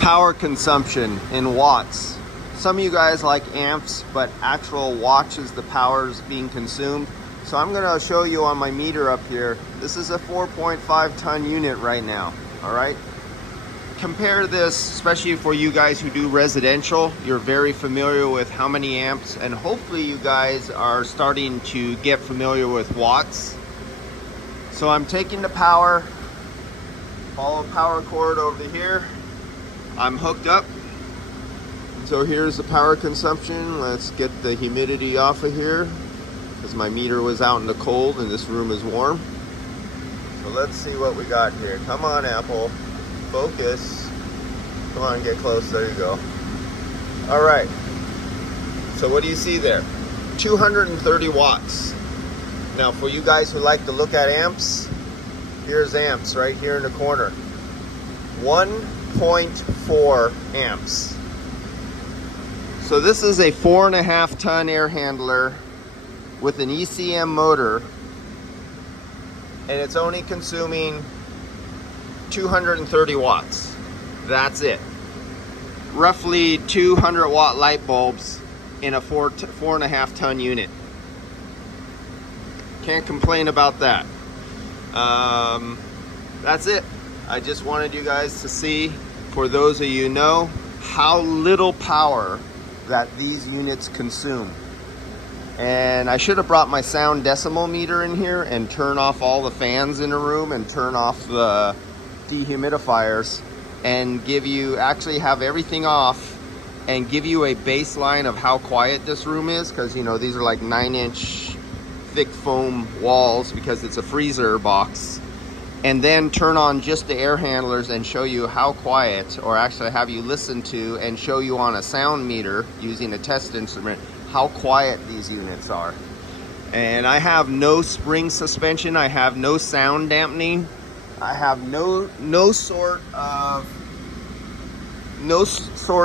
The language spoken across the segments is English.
Power consumption in watts. Some of you guys like amps, but actual watts is the powers being consumed. So I'm going to show you on my meter up here. This is a 4.5 ton unit right now. All right. Compare this, especially for you guys who do residential. You're very familiar with how many amps, and hopefully you guys are starting to get familiar with watts. So I'm taking the power, follow power cord over here. I'm hooked up. So here's the power consumption. Let's get the humidity off of here, because my meter was out in the cold and this room is warm. So let's see what we got here. Come on, Apple. Focus. Come on, get close. There you go. All right. So what do you see there? 230 watts. Now, for you guys who like to look at amps, here's amps right here in the corner. 1.4 amps. So this is a 4.5 ton air handler with an ECM motor, and it's only consuming 230 watts. That's it. Roughly 200 watt light bulbs in a 4.5 ton unit. Can't complain about that. That's it. I just wanted you guys to see, for those of you who know, how little power that these units consume. And I should have brought my sound decimal meter in here and turn off all the fans in the room and turn off the dehumidifiers and actually have everything off and give you a baseline of how quiet this room is, because you know these are like 9-inch thick foam walls because it's a freezer box, and then turn on just the air handlers and show you how quiet, or actually have you listen to and show you on a sound meter using a test instrument how quiet these units are. And I have no spring suspension, I have no sound dampening, I have no sort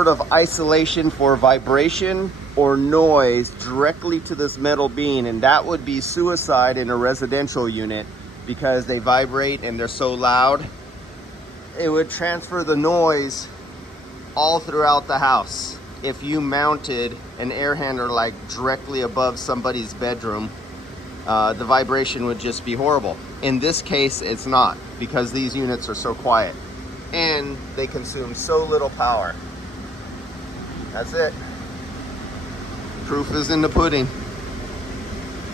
of isolation for vibration or noise directly to this metal beam, and that would be suicide in a residential unit because they vibrate and they're so loud. It would transfer the noise all throughout the house. If you mounted an air handler like directly above somebody's bedroom, the vibration would just be horrible. In this case, it's not, because these units are so quiet and they consume so little power. That's it. Proof is in the pudding.